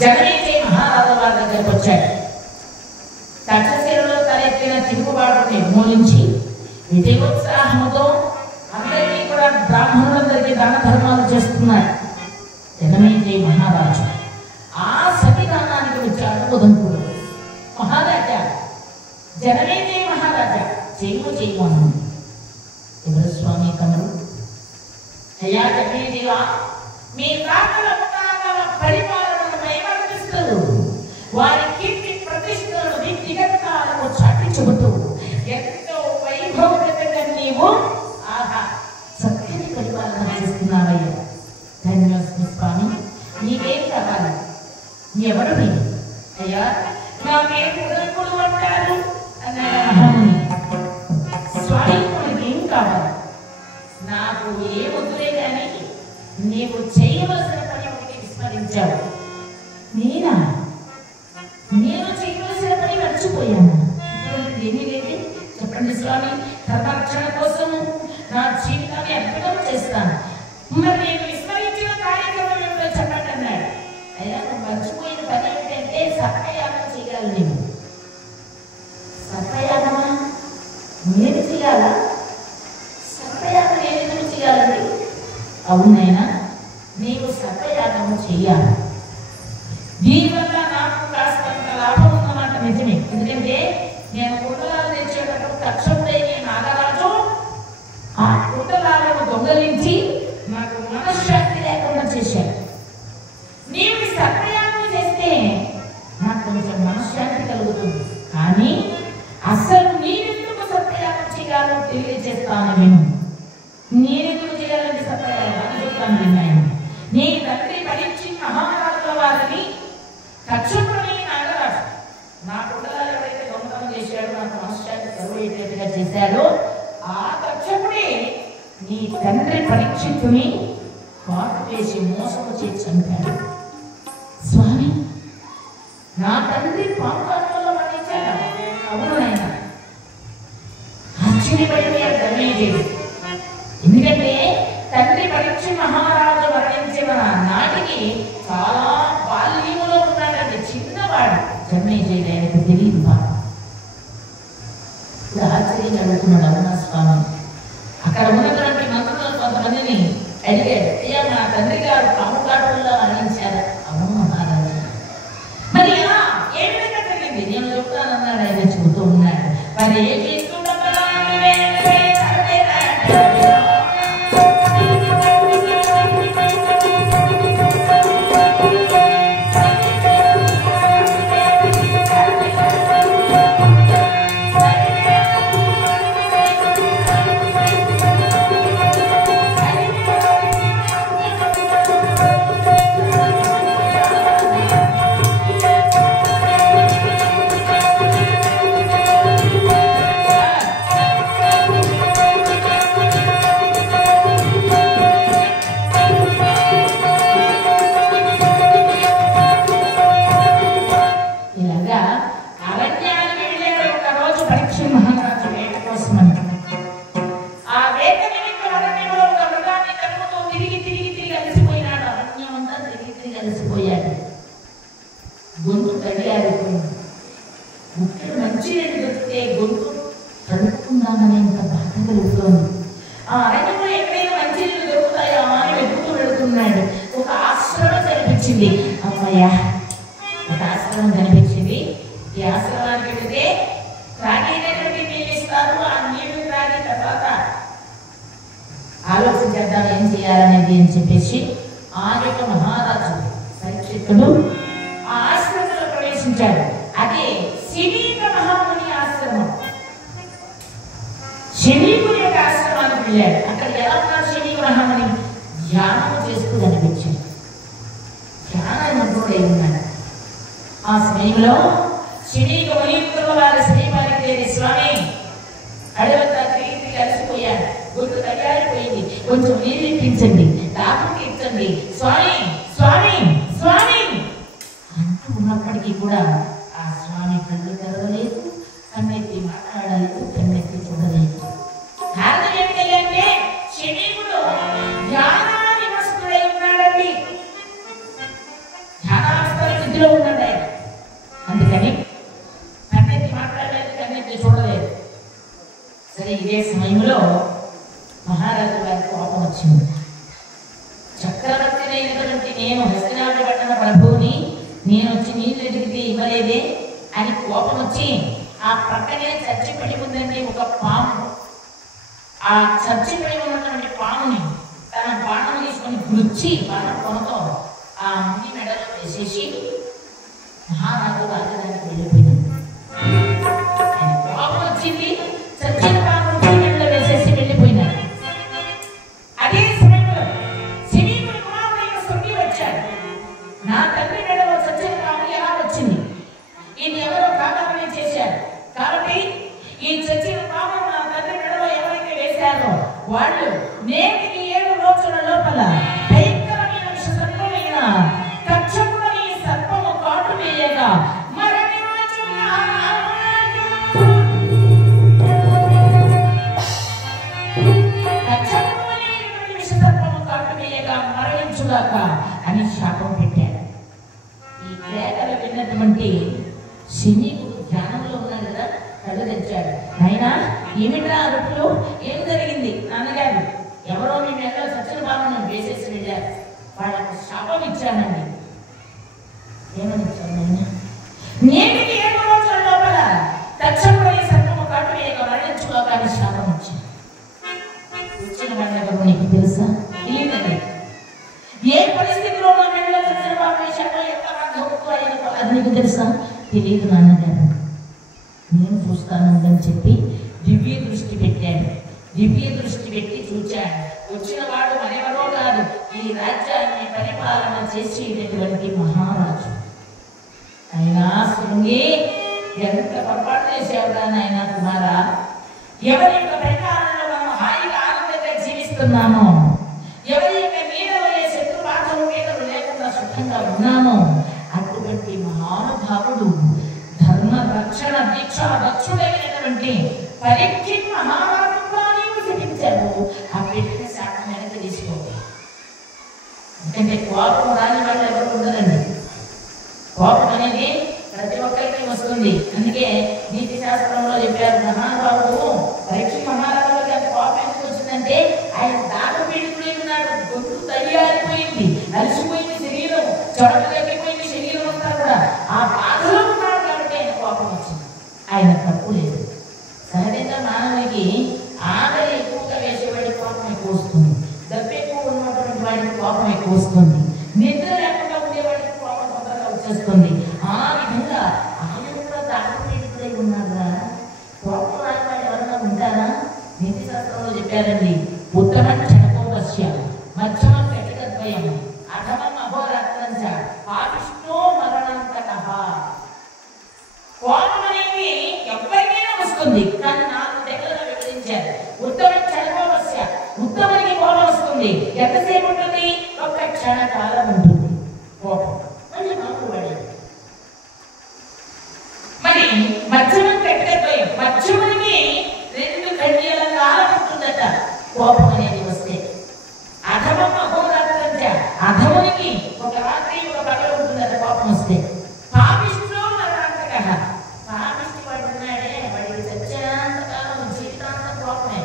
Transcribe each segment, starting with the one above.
జగనేజీ మహారాజు వారి దగ్గరకు వచ్చాడు. తక్షశిలలో తలెత్తిన తిరుగుబాటును నిర్మూలించి విజయోత్సాహంతో అందరినీ కూడా బ్రాహ్మణులందరికీ దాన ధర్మాలు చేస్తున్నాడు జగనేజీ మహారాజు. ఆ సన్నిధానానికి వచ్చాడు ఉదంకుడు. మహారాజా, జగనేజీ మహారాజా చేయమను. ఎవరు స్వామి కమరు? అయ్యా జగనేజీవా, మీ తాతల ముఖాల పరిపాలనను మైమర్పిస్తూ వారి కీర్తి ప్రతిష్టలను వ్యక్తిగతాలకు చాటి చెబుతూ ఎంతో వైభవంగా నీవు ఆహా చక్కని పరిపాలన చేస్తున్నావయ్యా. ధన్యవాదాలు స్వామి. నీకేం కావాలి? ఎవరు మీరు? అయ్యా నాకేం ఉదంకుడు అంటారు అన్నాడు మహాముని. స్వామి ఏం కావాలి? నాకు ఏ వద్దులే కానీ నీవు చేయవలసిన పని ఒకటి విస్మరించావు. నేను చేయవలసిన పని మర్చిపోయాను. ఏమీ లేదు, చెప్పండి స్వామి. ధర్మరక్షణ కోసం నా జీవితాన్ని అద్భుతం చేస్తాను. మరి నేను విస్మరించిన కార్యక్రమం ఏమిటో చెప్పండి అన్నాడు. అయ్యా నువ్వు మర్చిపోయిన పని ఏంటంటే సర్పయాగం చేయాలి. నీవు సర్పయాగమా? నేను చేయాలా? సర్పయాగం నేను ఎందుకు చేయాలండి? అవునైనా నీవు సర్పయాగము చెయ్యాలి. దీనివల్ల నాకు కాస్తంత లాభం ఉన్నమాట నిజమే. ఎందుకంటే నేను కుండలాలు తెచ్చేటప్పుడు తక్షణుడైన నాగరాజు ఆ కుండలాలను దొంగలించి నాకు మనశ్శాంతి లేకుండా చేశాడు. నీవు సర్పయాగం చేస్తే నాకు కొంచెం మనశ్శాంతి కలుగుతుంది. కానీ అసలు నేనెందుకు సర్పయాగం చేయాలో తెలియజేస్తాను. నేనెందుకు చేయాలంటే సర్పయాగం అని చెప్తాను. విన్నాను. నీ తండ్రి పరీక్ష మహారాజుల వారిని తక్షణుడైన నాగరాజు నా కుండలాలు ఎవరైతే దొంగతనం చేశాడో, నాకు మనశ్శాంతి కలుగుయేటట్టుగా చేశాడో ఆ తక్షణుడే నీ తండ్రి పరీక్షితుని పాటు వేసి మోసము చేసి చంపాడు. స్వామి, నా తండ్రి పాపంలో మరణించాడు. అవును ఆయన ఆశ్చర్యపడిపోయాడు ధర్మేజయుడు. ఎందుకంటే తండ్రి పరీక్ష మహారాజు మరణించిన నాటికి చాలా బాల్యములో ఉన్నాడంటే చిన్నవాడు ధర్మేజయుడు. ఆయనకు తెలియదు బాగా. ఆశ్చర్యంగా అడుగుతున్నాడు. అవునా స్వామి? అక్కడ ఉన్నటువంటి మంత్రులు కొంతమందిని అడిగాడు. అయ్యా మా తండ్రి గారు పాము కాటుల్లో మరణించారు. అవును మహారాజు. మరి ఎలా ఏ విధంగా జరిగింది? నేను చెప్తానన్నాడు. ఆయన చెబుతూ ఉన్నాడు. మరి ఏం చేస్తున్నా గొంతు కడియారిపోయింది. ముఖ్య మంచి నీళ్ళు దొరికితే గొంతు కడుక్కుందామనేంత బాధ కలుగుతోంది. ఆ అరణ్యంలో ఎక్కడైనా మంచి నీళ్ళు దొరుకుతాయో అని వెతుకుతూ వెళుతున్నాడు. ఒక ఆశ్రమం కనిపించింది. అమ్మయ్యా, ఒక ఆశ్రమం కనిపించింది. ఈ ఆశ్రమానికి వెళితే తాగేటటువంటి నీళ్ళు ఇస్తారు. ఆ నీళ్లు తాగిన తర్వాత ఆలోచించేద్దాం ఏం చేయాలనేది అని చెప్పేసి ఆ యొక్క మహారాజు పరీక్షితుడు ఆ ఆశ్రమంలో ప్రవేశించాడు. అదే శనీక మహాముని ఆశ్రమం. శనీకుని యొక్క ఆశ్రమానికి వెళ్ళాడు. అక్కడ ఎలా ఉన్నారు శనీక మహాముని? ధ్యానం చేస్తూ కనిపించాడు. ధ్యానమగ్నుడై ఉన్నాడు. ఆ సమయంలో శనీక మునీంద్రుల వారి శ్రీపానికి లేని స్వామి అడవంతా తిరిగి కలిసిపోయాడు. గొంతు తయారైపోయింది. కొంచెం నీళ్ళు ఇప్పించండి, దాహం తీర్చండి స్వామి, స్వామి, స్వామి అంటూ ఉన్నప్పటికీ కూడా ఆ స్వామి కళ్ళు తెరవలేదు, కన్నెత్తి మాట్లాడలేదు, కన్నెత్తి చూడలేదు. కారణం ఏంటంటే శనీకుడు ధ్యానాన్ని మస్తుడై ఉన్నాడండి. ధ్యానావస్థలకు స్థితిలో ఉన్నాడు ఆయన. అందుకని కన్నెత్తి మాట్లాడలేదు, కన్నెత్తి చూడలేదు. సరే, ఇదే సమయంలో మహారాజు గారికి కోపం వచ్చింది. చక్రవర్తిని అయినటువంటి నేను హస్తినాపుర పట్టణ ప్రభువుని నేను వచ్చి నీళ్ళు ఎదిగితే ఇవ్వలేదే అని కోపం వచ్చి ఆ ప్రక్కనే చచ్చిపడి ఉందండి ఒక పాము. ఆ చచ్చిపడి ఉన్నటువంటి పాముని తన బాణం తీసుకొని గుచ్చి బాణం కొనతో ఆ ముని మెడలో వేసేసి మహారాజు రాజధానికి వెళ్ళిపోయింది. ఆయన కోపం వచ్చింది, చచ్చిన పాము ముని మెడలో వేసేసి వెళ్ళిపోయినాడు. అదే సమయంలో శనీశ్వరుడు కుమారుడైన శుంగి వచ్చాడు. నా తండ్రి మెడలో చచ్చిన పాము ఎలా వచ్చింది? ఈయన ఎవరో కావాలని చేశారు కాబట్టి ఈ చచ్చిన పాము నా తండ్రి మెడలో ఎవరైతే వేశారో వాళ్ళు నేటికి 7 రోజుల లోపల భయంకరమైన విషసర్పమైన కచ్చపుడని సర్పము కాటు వేయగా మరణించుగాక అని శాపం పెట్టాడు. ఈ కేకలు విన్నటువంటి శనీకుడు ధ్యానంలో ఉన్నాడు కదా, కళ్ళు తెచ్చాడు. నాయనా, ఏమిట్రా అరుపులు? ఏం జరిగింది? నాన్నగారు ఎవరో మీ మెడలో చచ్చిన బాబును వేసేసి వెళ్ళారు, వాళ్ళకు శాపం ఇచ్చానండి. ఏమని ఇచ్చాను నాయన? నేటికి 7 రోజుల లోపల తక్షణమే సర్పము కాటు వేయగా మరణించుగాక అని శాపం ఇచ్చాను. ఇచ్చిన వాళ్ళెవరో నీకు తెలుసా? తెలియదు. ఏ పరిస్థితిలో నా మెడలో చచ్చిన బాబు శాపం ఎంత అర్థమవుతుందో అది నీకు తెలుసా? తెలియదు నాన్నగారు, నేను చూస్తాను అని చెప్పి దివ్య దృష్టి పెట్టాడు. దివ్య దృష్టి పెట్టి చూచాడు. వచ్చిన వాడు మరెవరో కాదు, ఈ రాజ్యాన్ని పరిపాలన చేసేటటువంటి మహారాజు. అయినా శృంగి, ఎంత పొరపాటు చేసేవరా నాయన కుమారా? ఎవరి యొక్క పరిపాలనలో మనం హాయిగా ఆనందంగా జీవిస్తున్నామో, ఎవరి యొక్క నీడలో ఏ శత్రు బాధలు మీదలు లేకుండా సుఖంగా ఉన్నామో అటువంటి మహానుభావుడు ధర్మ రక్షణ దీక్ష దక్షుడైనటువంటి పరీక్షిత్ మహారాజుగా నీవు శపించావు. ఆ పెట్టిన శాపం వెనక్కి తీసుకో. ఎందుకంటే కోపం రాని వాళ్ళు ఎవరు ఉండరండి. కోపం అనేది ప్రతి ఒక్కరికి వస్తుంది. అందుకే నీతి శాస్త్రంలో చెప్పారు, మహానుభావుడు పరీక్షిత్ మహారాజుకి అంత కోపం ఎందుకు వచ్చిందంటే ఆయన దాహ పీడితుడై ఉన్నాడు. గొంతు తడియారిపోయింది, అలసిపోయింది శరీరం, చొడకు తగ్గిపోయింది శరీరం అంతా కూడా. ఆ బాధలో ఉన్నాడు కాబట్టి ఆయన కోపం వచ్చింది. ఆయన తప్పు లేదు. సహజంగా మానవునికి ఆకలి ఎక్కువగా వేసేవాడి కోపం ఎక్కువ వస్తుంది, డబ్బు ఎక్కువ ఉన్నటువంటి వాడికి కోపం ఎక్కువ వస్తుంది, నిద్ర లేకుండా ఉండేవాడికి కోపం తొందరగా వచ్చేస్తుంది. ఆ విధంగా ఆయన కూడా దాహపీడితుడై ఉన్నారా? కోపం రాని వాడు ఎవరైనా ఉంటారా? నీతి శాస్త్రంలో చెప్పారండి, ఉత్తమం క్షణకోపస్య, మధ్యమం కటికద్వయం, అధమం అహోరాత్రంచ, పాపిష్టో మరణంతకః. కోపం అనేది ఎవరికైనా వస్తుంది, కానీ 4 దగ్గరగా విభజించారు. ఉత్తమం క్షణకోపస్య, ఉత్తమనికి కోపం వస్తుంది. ఎంతసేపు ఉంటుంది? ఒక క్షణకాలం ఉంటుంది కోపం, మళ్ళీ మామూలు పడేది. మరి మధ్యమం కటికద్వయం, మధ్యమునికి 2 గంటల కాలం ఉంటుందట కోపం అనేది వస్తే. అధమం అహోరాత్రంచ, అధమునికి ఒక రాత్రి ఒక పగలు ఉంటుందట కోపం వస్తే. పాపిష్టో మరణాంతకః, పాపిష్టి వాడు ఉన్నాడే వాడికి సత్యాంతకాలం జీవితాంతం కోపమే.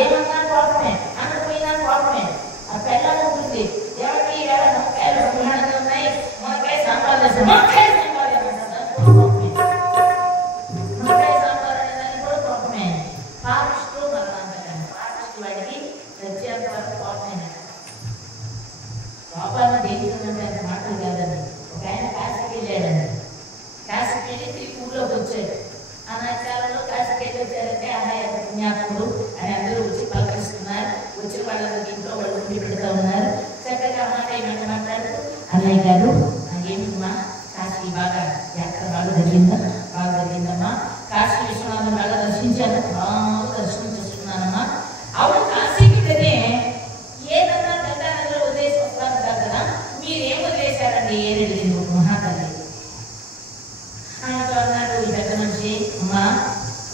ఏమన్నా కోపమే, అనకపోయినా కోపమే. ఆ పెళ్ళం ఉంటుంది, ఎవరికి వేళ మునక్కాయలు బ్రహ్మాండంగా ఉన్నాయి, మునక్కాయ సాంబార్ చేస్తాం, మునక్కాయ సాంబార్ కోపమే. మునక్కాయ సాంబార్ అనేదానికి కూడా కోపమే. పాపిష్టో మరణాంతకః, పాపిష్టి వాడికి సత్యాంత వరకు కోపమే. కోపాన్ని దేనికంటే అంత మాటలు కాదండి. ఒక ఆయన కాశీకి వెళ్ళాడండి. కాశీకి వెళ్ళి తిరిగి ఊళ్ళోకి వచ్చాడు. అనాచారంలో కాశీకి వెళ్ళి వచ్చారంటే అన్నయ్య పుణ్యాత్ముడు అని అందరూ వచ్చి పలకరిస్తున్నారు. వచ్చిన వాళ్ళకి ఇంట్లో వాళ్ళు ఉండి పెడతా ఉన్నారు. చక్కగా మాట ఏమైనా మాట్లాడుతూ, అన్నయ్య గారు ఏమిటమ్మా కాశీ బాగా యాత్ర బాగా జరిగిందా? బాగా జరిగిందమ్మా. కాశీ విశ్వనాథం బాగా దర్శించాను, బాగా దర్శనం చేసుకున్నానమ్మా. అవును, కాశీకి వెళ్తే ఏదన్నా గంగానదిలో వదిలేసి వస్తారు కదా, మీరేం వదిలేశారండి? ఏది మహాతల్లి అన్నారు. ఈ పెద్ద మనిషి, అమ్మా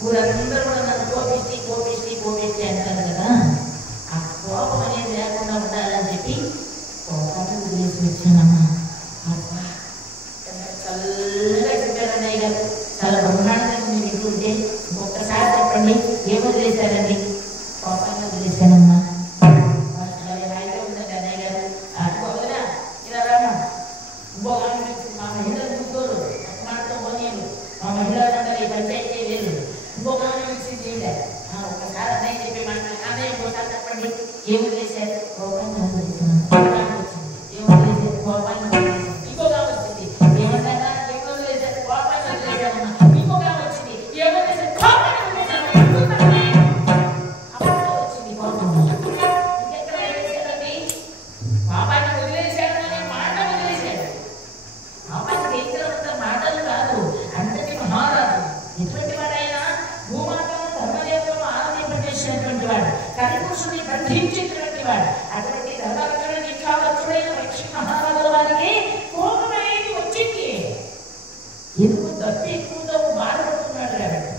ఊరందరూ కూడా నన్ను కోపిష్టి కోపిష్టి కోపిష్టి అంటారు కదా, ఆ కోపం అనేది లేకుండా ఉండాలని చెప్పి కోపాన్ని వదిలేసి వచ్చానమ్మా. ఎందుకు దత్తి ఎక్కువతో బాధపడుతున్నాడు కాబట్టి.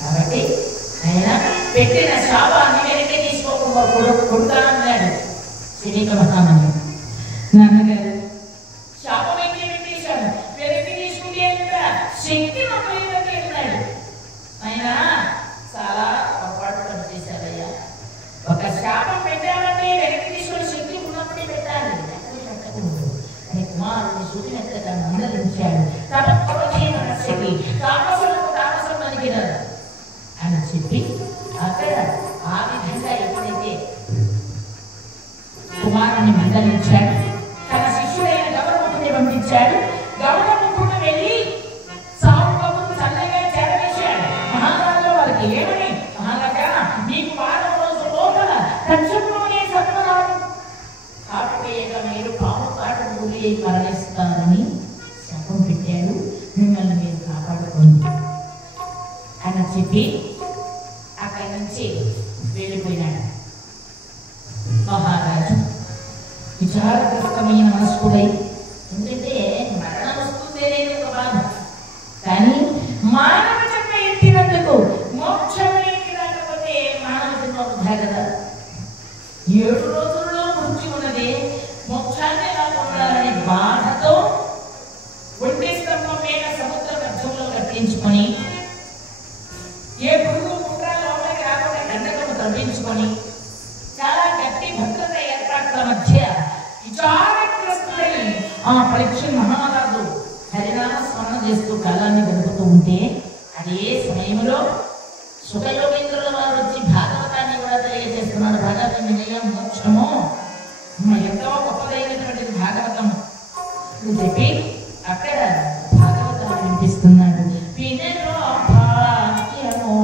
కాబట్టి ఆయన పెట్టిన శాపాన్ని వెనక్కి తీసుకోకుండా కొడుతా అన్నాడు శరీర మహామని. నాన్నగారు శాపం వెనక్కి పెట్టేశాడు, వెనక్కి తీసుకుంటే శక్తి మొదలైందని అన్నాడు. ఆయన చాలా పొరపాటు పనిచేశారయ్యా. ఒక శాపం పెట్టాలంటే వెనక్కి తీసుకునే శక్తి ఉన్నప్పుడే పెట్టాలి, పెట్టకూడదు అని కుమారుని సూచినట్లుగా మందలించాడు. శక్తి తామసులకు తామసం పలికినారు అని చెప్పి అక్కడ ఆ విధంగా ఎప్పుడైతే కుమారుని మందలించాడు, తన శిష్యుడైన గౌరముఖుని పంపించాడు. గౌరముఖుడు వెళ్ళి సాగు కబురు చల్లగా చేరవేశాడు. మహారాజు వారికి ఏమని, మహారాజా మీకు వారం రోజుల లోపల కక్షంలోనే సత్వరాడు కాకపోయేగా మీరు పాము కాటు కూలి మరణిస్తారని శాపం పెట్టాడు, మిమ్మల్ని మీరు కాపాడుకోండి అని చెప్పి అక్కడి నుంచి వెళ్ళిపోయినాడు. మహారాజు విచారగ్రస్తమైన మనస్కుడై, ఎందుకంటే మరణం వస్తుందేనే ఒక బాధ, కానీ మానవ జన్మ ఎత్తినందుకు మోక్షంలోకి రాకపోతే మానవ జన్మ వృధా కదా. 7 రోజుల్లో మృత్యు ఉన్నది, మోక్షాన్ని ఎలా పొందాలనే బాధతో ఒంటి స్తంభం మీద సముద్ర మధ్యంలో కట్టించుకొని ఏ పురుగు పుట్ర లోపలికి రాకుండా గంటకము తవ్వించుకొని చాలా గట్టి భద్రత ఏర్పాట్ల మధ్య విచారగ్రస్తుడై ఆ పరీక్ష మహారాజు హరినామ స్మరణ చేస్తూ కాలాన్ని గడుపుతూ ఉంటే అదే సమయంలో సుఖయోగేంద్రుల వారు వచ్చి భాగవతాన్ని కూడా తెలియజేస్తున్నాడు. భాగవతం వినయం మోక్షము ఎంతో గొప్పదైనటువంటిది భాగవతం అని చెప్పి అక్కడ భాగవతాన్ని వినిపిస్తున్నాడు. వినరో భాగ్యము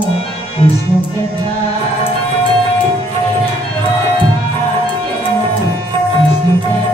విష్ణు కథ, విష్ణు కథ,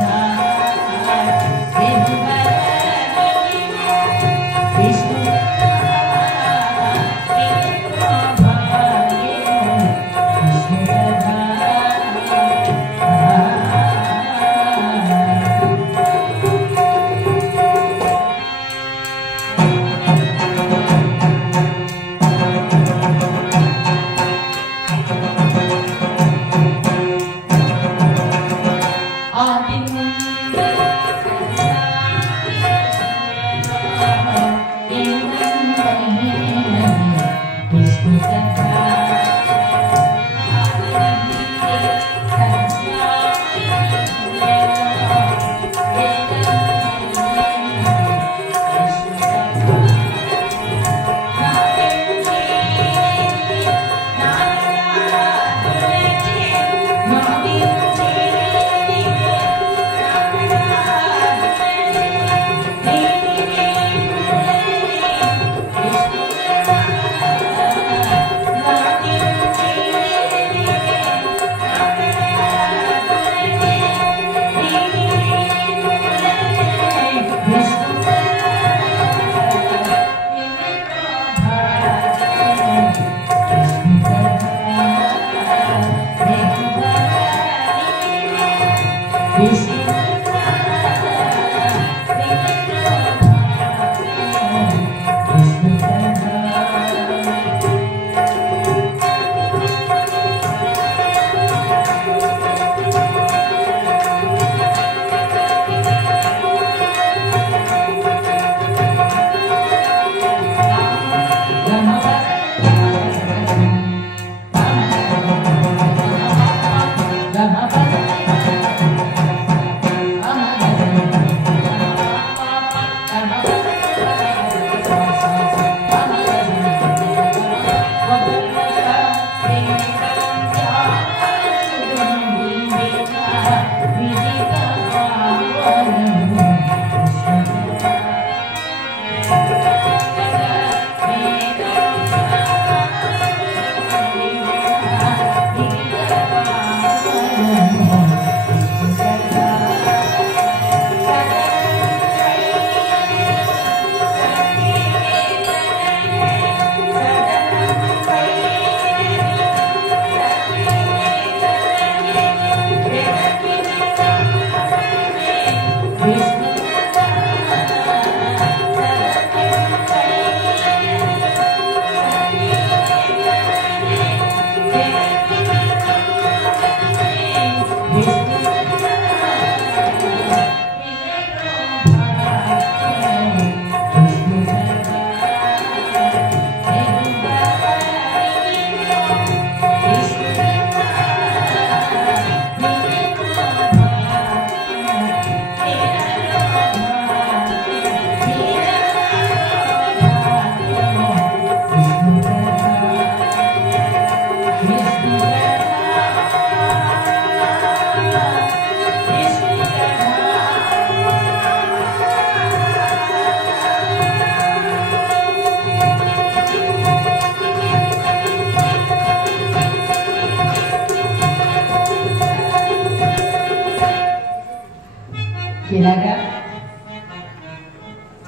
ఇలాగా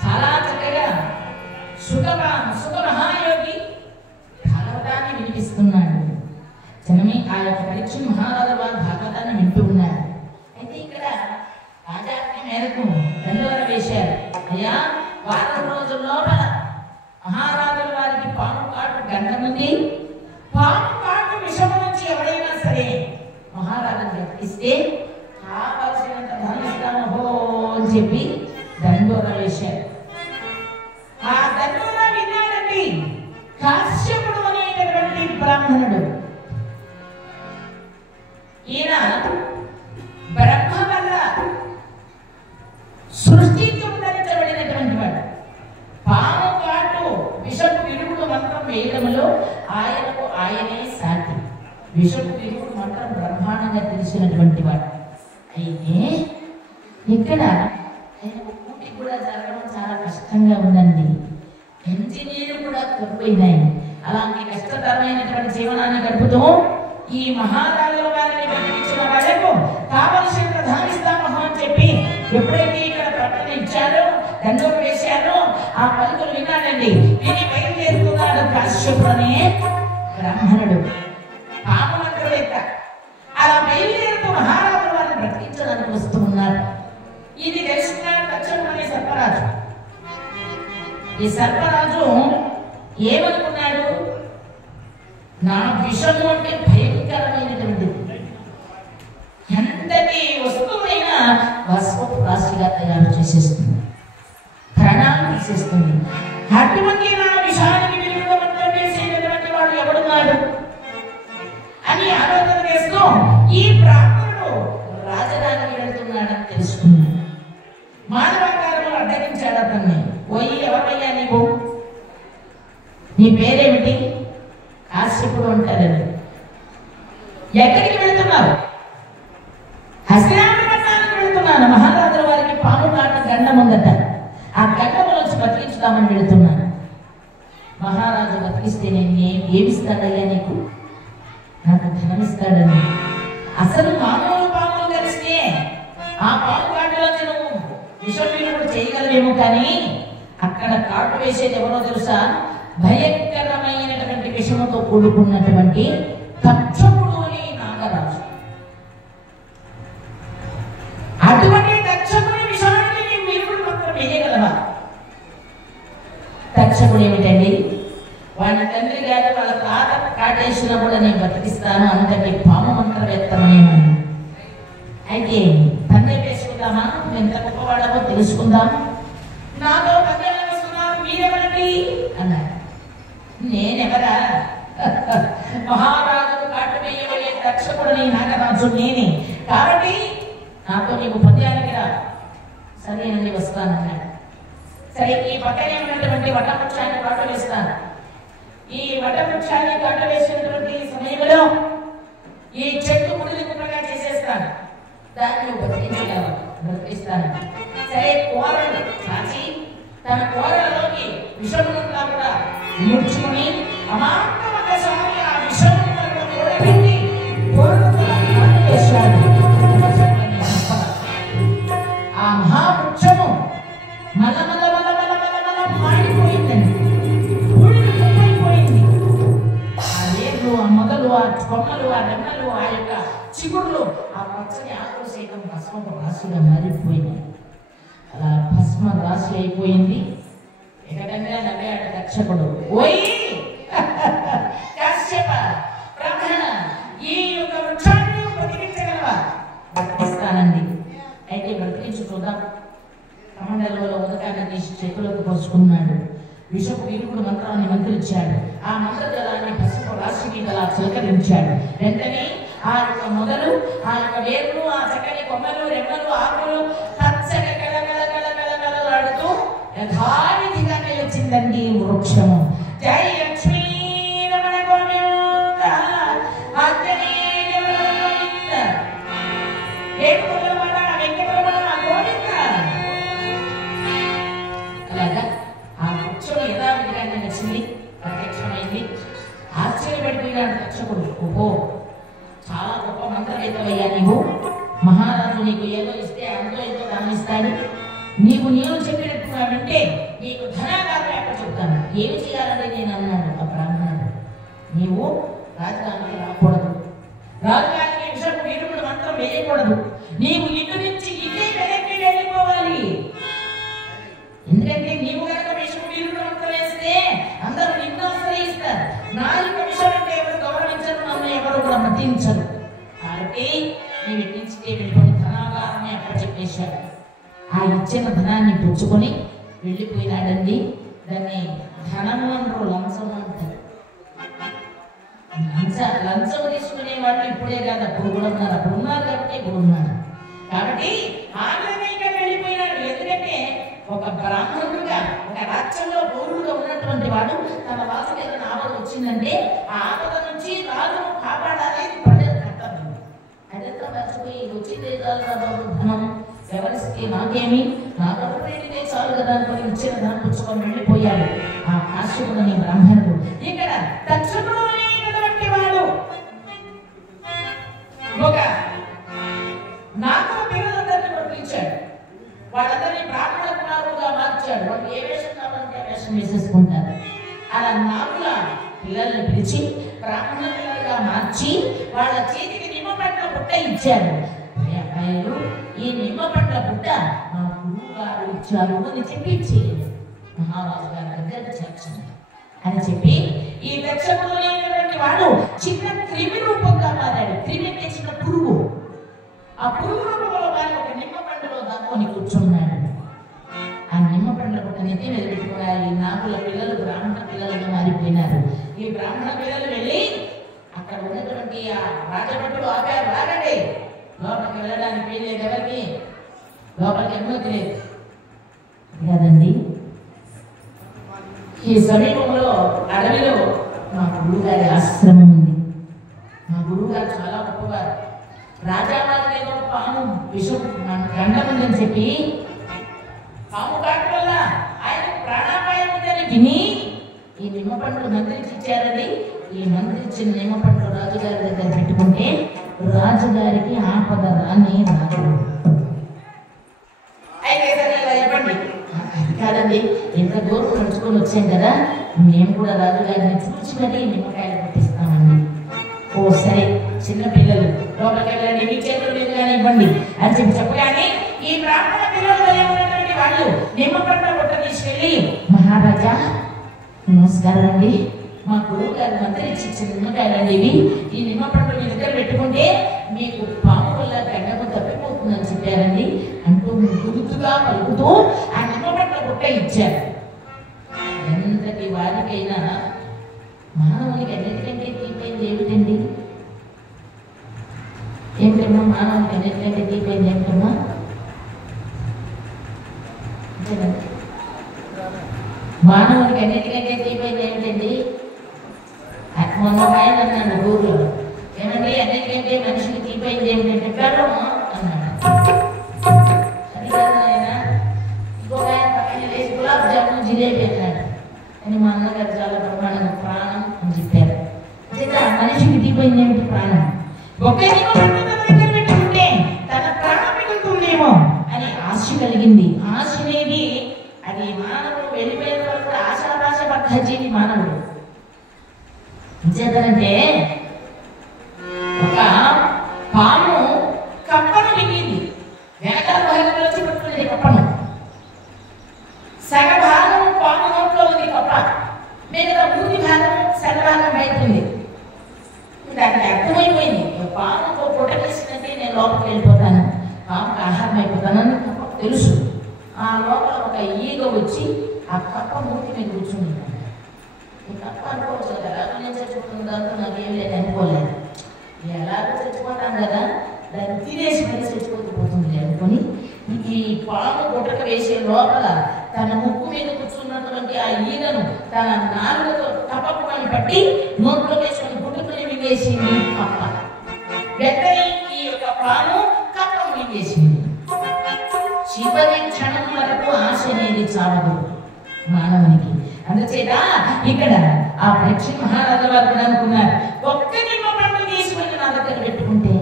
చాలా చక్కగా సుఖ మహాయోగి భాగవతాన్ని వినిపిస్తున్నాడు. జనమే ఆ యొక్క పరీక్ష మహారాజు వారు భాగవతాన్ని వింటూ ఉన్నారు. అయితే ఇక్కడ రాజాజ్ఞ మేరకు దండోర వేశారు. అయ్యా, వారం రోజుల లోపల మహారాజుల వారికి పాము కాటు గంటముంది. పాము కాటు విషము నుంచి ఎవరైనా సరే మహారాజుని రక్షిస్తే కావలసినంత ధనిస్తామో అని చెప్పి దండోర వేశారు. ఆ దండోర విన్నాడండి కాశ్యపుడు అనేటటువంటి బ్రాహ్మణుడు. ఈయన బ్రహ్మ వల్ల సృష్టికి ఉద్ధరించబడినటువంటి వాడు. పాము కాటు విషపు విరుగుడు మంత్రం వేయడంలో ఆయనకు ఆయనే సాటి. విషపు విరుగుడు మంత్రం బ్రహ్మాండంగా తెలిసినటువంటి వాడు. అయితే ఇక్కడ ఊటి కూడా జరగడం చాలా కష్టంగా ఉందండి. ఇంజనీర్లు కూడా తక్కువైనాయి. అలాంటి కష్టతరమైనటువంటి జీవనాన్ని గడుపుతూ ఈ మహారాజుల వారిని వెలిగించిన వాళ్లకు కావలసిన ధానిస్తామో అని చెప్పి ఎప్పుడైతే ఇక్కడ ప్రకటన ఇచ్చారో, దండోర వేశారో, ఆ పలుకులు విన్నాడండి. విని బయలుదేరుతున్నాడు కాశ్యపుడు అనే బ్రాహ్మణుడు, పాము మంత్రవేత్త. అలా బయలుదేరుతూ మహారాజుల వారిని బ్రతికించడానికి వస్తూ ఉన్నారు. ఇది తెలుసుకున్నాడు దక్షుడు అనే సర్పరాజు. ఈ సర్పరాజు ఏమనుకున్నాడు? నా విషము అంటే భయంకరమైనటువంటిది. ఎంతటి వస్తువునైనా వస్తువు రాశిగా తయారు చేసేస్తుంది, ప్రాణాలు తీసేస్తుంది. అటువంటి నా విషయానికి విరుగుడు మంత్రం వేసేటటువంటి వాడు ఎవడున్నాడు అని ఆలోచన చేస్తూ ఈ బ్రాహ్మణుడు రాజధానికి వెళ్తున్నాడని తెలుసుకున్నాడు. మానవాకారంలో అడ్డగించాడు అతన్ని. పోయి, ఎవరయ్యా నీవు? నీ పేరేమిటి? కాశ్యపుడు అంటారండి. ఎక్కడికి వెళ్తున్నావు? హస్తినాపుర పట్టణానికి వెళ్తున్నాను. మహారాజుల వారికి పాము కాట గండం ఉందట. ఆ గండంలోంచి బతికించుదామని వెళుతున్నాను. మహారాజు బతికిస్తే నేను ఏమిస్తాడయ్యా నీకు? నాకు ధనమిస్తాడని. అసలు మామూలు పాములు తెలిస్తే ఆ పాము కాటులోంచి నువ్వు విషవీరుడు చేయగలవేమో, కానీ అక్కడ కాటు వేసేది ఎవరో తెలుసా? భయంకరమైనటువంటి విషముతో కూడుకున్నటువంటి తక్షకుడు అని నాగరాజు. అటువంటి తక్షకుని విషయానికి నీ వీరుడు మాత్రం వేయగలవా? తక్షకుడు ఏమిటండి? వాళ్ళ తండ్రి గారు వాళ్ళ తాత కాటేసినా కూడా నేను బతికిస్తాను అంతటి పాము మంత్రవేత్తమనేమన్నా. అయితే తండ్రి వేసుకుందామా? ఎంత గొప్పవాడమో తెలుసుకుందాం. నాతో తండ్రి వస్తున్నారు, మీరెవరండి అన్నారు. నేనెవరా? మహారాజు కాటు వేయబోయే తక్షకుడిని నాగరాజు నేనే. కాబట్టి నాతో నీకు పద్యానికి రా. సరేనండి, వస్తానన్నాడు. సరే, ఈ పక్కనే ఉన్నటువంటి వటవృక్షాన్ని కాటు వేస్తాను. ఈ వటవృక్షాన్ని కాటు వేసినటువంటి సమయంలో ఈ చెట్టు ముడిని కుప్పగా చేసేస్తాను. దాన్ని బతికించగలవు, బ్రతికిస్తాను. సరే, కోరలు చాచి తన కోరలోకి విషమునంతా కూడా ముడుచుకుని అమాంతం ఒకసారి ఆ విషమునంతా కూడా పెట్టి వేశాడు. ఆ మహావృక్షము మల మల మల మల మల మల మాడిపోయిందండి. ఊడికి కుప్పైపోయింది. ఆ వేర్లు, ఆ మొదలు, ఆ కొమ్మలు, ఆ రెమ్మలు, ఆ యొక్క చిగుర్లు, ఆ పచ్చని ఆకులు సైతం భస్మ రాశిగా మారిపోయింది. అలా భస్మ రాశి అయిపోయింది. ఎక్కడంగా నవ్వాడు దక్షకుడు. ఓయ్ కాశ్యప బ్రాహ్మణ, ఈ యొక్క వృక్షాన్ని బతికించగలవా? బతికిస్తానండి. అయితే బ్రతికించి చూద్దాం. కమండలంలో ఉదకాన్ని తీసి చేతులకు పోసుకున్నాడు. విషపు వీరుడు మంత్రాన్ని మంత్రించాడు. ఆ మంత్రజలాన్ని పసుపు రాశికి అలా చిలకరించాడు. వెంటనే ఆ యొక్క మొదలు, ఆ యొక్క వేర్లు, ఆ చక్కని కొమ్మలు, రెమ్మలు, ఆకులు పచ్చగా కళకళకళకళకళలాడుతూ యథావిధిగా నిలిచిందండి వృక్షము. జై లక్ష్మీ రమణ గోవింద, ఆంజనేయ గోవింద, ఏడుకొండలవాడ వెంకటరమణ గోవింద. అలాగా ఆ వృక్షం యథావిధిగా నిలిచింది, ప్రత్యక్షమైంది. ఆశ్చర్యపడిపోయాడు దక్షకుడు. ఓహో, చాలా గొప్ప మంత్రవేత్తవయ్యా నీవు. మహారాజు నీకు ఏదో ఇస్తే అంతో ఎంతో దాన్ని నీవు చెప్పినట్టున్నాడంటే నీకు ధనాగారం ఎక్కడ చెప్తాను, ఏమి చేయాలని నేను అన్నాడు. ఆ బ్రాహ్మణుడు, నీవు రాజధానికి రాకూడదు, రాజధానికి విషపు వీరుడు మాత్రం వేయకూడదు, నీవు ఇటు నుంచి ఇదే వెనక్కి వెళ్ళిపోవాలి. ఎందుకంటే నీవు కనుక విషపు వీరుడు మాత్రం వేస్తే అందరూ నిన్ను ఆశ్రయిస్తారు. నా యొక్క విషయం అంటే ఎవరు గౌరవించరు, నన్ను ఎవరు కూడా మతించరు. కాబట్టి నీవు ఇటు నుంచి వెళ్ళిపోయి ధనాగారాన్ని అక్కడ చెప్పేశాడు. ఆ ఇచ్చిన ధనాన్ని పుచ్చుకొని వెళ్ళిపోయినాడండి. దాన్ని ధనము అంటారు, లంచం అంటారు. లంచం తీసుకునే వాళ్ళు ఇప్పుడే కాదు, అప్పుడు కూడా ఉన్నారు. అప్పుడు ఉన్నారు కాబట్టి ఇప్పుడు ఉన్నారు. కాబట్టి ఆగ్రహంగా వెళ్ళిపోయినాడు. ఎందుకంటే ఒక బ్రాహ్మణుడుగా, ఒక రాజ్యంలో పౌరుడుగా ఉన్నటువంటి వాడు తన వాసుకి ఏదైనా ఆపద వచ్చిందంటే ఆ ఆపద నుంచి రాజును కాపాడాలి ప్రజలు కర్తవ్యం. అదంతా మర్చిపోయి వచ్చిందే చాలు బాబు ధనం, ఎవరికి నాకేమి, నా కడుపునే చాలు కదా అనుకుని ఇచ్చిన ధనం పుచ్చుకొని వెళ్ళిపోయాడు ఆ కాశ్యపుడని బ్రాహ్మణుడు. ఇక్కడ తక్షకుడు అనేటువంటి వాడు ఒక నాకు పిల్లలందరినీ పంపించాడు. వాళ్ళందరినీ బ్రాహ్మణ కుమారులుగా మార్చాడు. వాళ్ళు ఏ వేషం కావాలంటే ఆ వేషం వేసేసుకుంటారు. అలా నాకుల పిల్లల్ని పిలిచి బ్రాహ్మణ పిల్లలుగా మార్చి వాళ్ళ చేతికి నిమ్మపండ్ల బుట్ట ఇచ్చాడు. అబ్బాయిలు, ఈ నిమ్మపండ్ల బుట్ట మా గురువు గారు ఇచ్చారు అని చెప్పి మహారాజు గారి దగ్గర చేర్చండి అని చెప్పి ఈ దక్షకుడు అనేటువంటి వాడు చిన్న క్రిమి రూపంగా మారాడు. క్రిమి అంటే చిన్న పురుగు. ఆ పురుగు రూపంలో వారి ఒక నిమ్మ పండులో దాక్కొని కూర్చున్నాడు. ఆ నిమ్మ పండ్ల బుట్ట నెత్తి మీద పెట్టుకున్నారు. ఈ నాకుల పిల్లలు బ్రాహ్మణ పిల్లలుగా మారిపోయినారు. ఈ బ్రాహ్మణ పిల్లలు వెళ్ళి అక్కడ ఉన్నటువంటి ఆ రాజభటులు ఆపారు, రాగండి, లోపలికి వెళ్ళడానికి వీల్లేదు, ఎవరికి లోపలికి అనుమతి లేదు కదండి. ఈ సమీపంలో అడవిలో మా గురువు గారి ఆశ్రమం ఉంది. మా గురువు గారు చాలా గొప్పవారు. రాజావారికి ఏదో పాము విషం గండం ఉందని చెప్పి పాము కాటు వల్ల ఆయన ప్రాణాపాయం ఉందని విని ఈ నిమ్మ పండ్లు మంత్రించి ఇచ్చారని ఈ మంత్రించిన నిమ్మ పండ్లు రాజుగారి దగ్గర పెట్టుకుంటే రాజుగారికి ఆపద రాని రాదు. అయితే సరే ఇలా ఇవ్వండి. అది కాదండి, ఎంత దూరం నడుచుకొని వచ్చాం కదా, మేము కూడా రాజుగారిని చూసి మరీ నిమ్మకాయలు పెట్టిస్తామండి. ఓ సరే, చిన్న పిల్లలు లోపలికి వెళ్ళండి, మీ చేతులు మీదుగానే ఇవ్వండి అని చెప్పి చెప్పగానే ఈ బ్రాహ్మణ పిల్లలు ఉన్నటువంటి వాళ్ళు నిమ్మ పండ్ల బుట్ట తీసుకెళ్ళి, మహారాజా నమస్కారం అండి, మా గురువు గారు మంత్రించి ఇచ్చిన నిమ్మకాయలండి ఇవి, ఈ నిమ్మ పండ్లు మీ దగ్గర పెట్టుకుంటే మీకు పాము వల్ల గండము తప్పిపోతుందని చెప్పారండి అంటూ గుర్తుగా పలుకుతూ ఆ నిమ్మ పండ్ల బుట్ట ఇచ్చారు. ఎంతటి వారికైనా మానవునికి అన్నిటికంటే తీపైంది ఏమిటండి? ఏమిటమ్మా మానవునికి అన్నిటికంటే తీపైంది ఏమిటమ్మా? మానవునికి అన్నిటికంటే తీపైంది ఏమిటండి? మొన్న ఆయన అన్నాడు ఊర్లో, ఏమండి అన్నిటికంటే మనిషికి తీపైంది ఏమిటంటే బెల్లము అన్నాడు. అది కాదు ఆయన, ఇంకొక ఆయన పక్కన వేసి గులాబ్ జామున్ జిలేబీ అన్నాడు. అని మా అన్నగారు చాలా ప్రమాణంగా ప్రాణం అని చెప్పారు. మనిషికి తీపైంది ఏమిటి? ప్రాణం. ఒకరికి పెట్టుకుంటే తన ప్రాణం మిగులుతుందేమో అని ఆశ కలిగింది. ఆశ అనేది అది మానవుడు వెళ్ళిపోయిన వరకు ఆశాభాష పక్క జీవి మానవుడు. ఎంచేతంటే ఒక పాము కప్పను మిగిలింది, వెనకాల భాగంలో వచ్చి పట్టుకునేది కప్పను. సగభాగం పాము నోట్లో ఉంది కప్ప, మిగతా పూర్తి భాగం సగభాగం బయట ఉంది. దానికి అర్థమైపోయింది, పాము పొట్టకేసిందంటే నేను లోపలికి వెళ్ళిపోతాను, పాముకు ఆహారం అయిపోతానని కప్పకు తెలుసు. ఆ లోపల ఒక ఈగ వచ్చి ఆ కప్ప మూర్తి మీద కూర్చుంది. ఈ కప్ప అనుకోవచ్చు కదా, నేను చచ్చిపోతుంది దాంతో నాకేం లేదు అనుకోలేదు, ఎలాగో చచ్చిపోతాను కదా, దాన్ని తినేసి మరీ చచ్చిపోతుంది అనుకొని ఈ పాము గుట్టక వేసే లోపల తన ముక్కు మీద కూర్చున్నటువంటి ఆ ఈగను తన నాలుగుతో తప్పకుని పట్టి నోట్లో వేసుకొని గుట్టుకుని మింగేసింది కప్ప. వెంటనే ఈ యొక్క పాము కప్పను మింగేసింది. చివరి క్షణం వరకు ఆశ అనేది చావదు మానవునికి. అందుచేత ఇక్కడ ఆ పరీక్ష మహారాజు వారు కూడా అనుకున్నారు, ఒక్క నిమ్మ పండు తీసుకొని నా దగ్గర పెట్టుకుంటే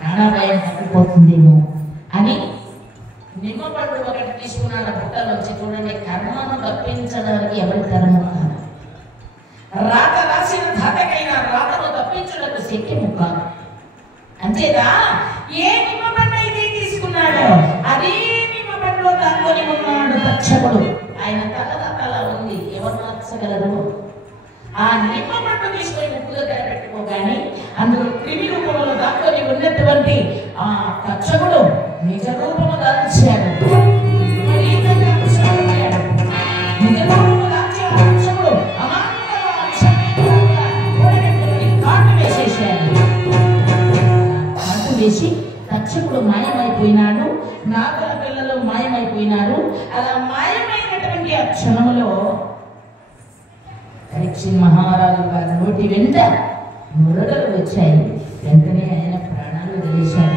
ప్రాణాపాయం తప్పిపోతుందేమో వచ్చి చూడండి, కర్మను తప్పించడానికి ఎవరి తరము కాదు. రాత రాసిన ధాతకైనా రాతను తప్పించడానికి శక్యము కాదు. అంతేగా ఏ నిమ్మబండ అయితే తీసుకున్నాడో అదే నిమ్మబండలో దాక్కొని ఉన్నాడు తక్షకుడు. ఆయన తల ఉంది, ఎవరు మార్చగలరు? ఆ నిమ్మబండ తీసుకొని ముక్కు దగ్గర పెట్టుకోగానే అందులో క్రిమి రూపంలో దాక్కొని ఉన్నటువంటి ఆ తక్షకుడు నిజ రూపము దాల్చాడు. వేసి తక్షకుడు మాయమైపోయినాడు, నాగల పిల్లలు మాయమైపోయినారు. అలా మాయమైనటువంటి ఆ క్షణములో పరీక్ష మహారాజు గారి నోటి వెంట మురడలు వచ్చాయి. వెంటనే ఆయన ప్రాణాలు వదిలేశాడు.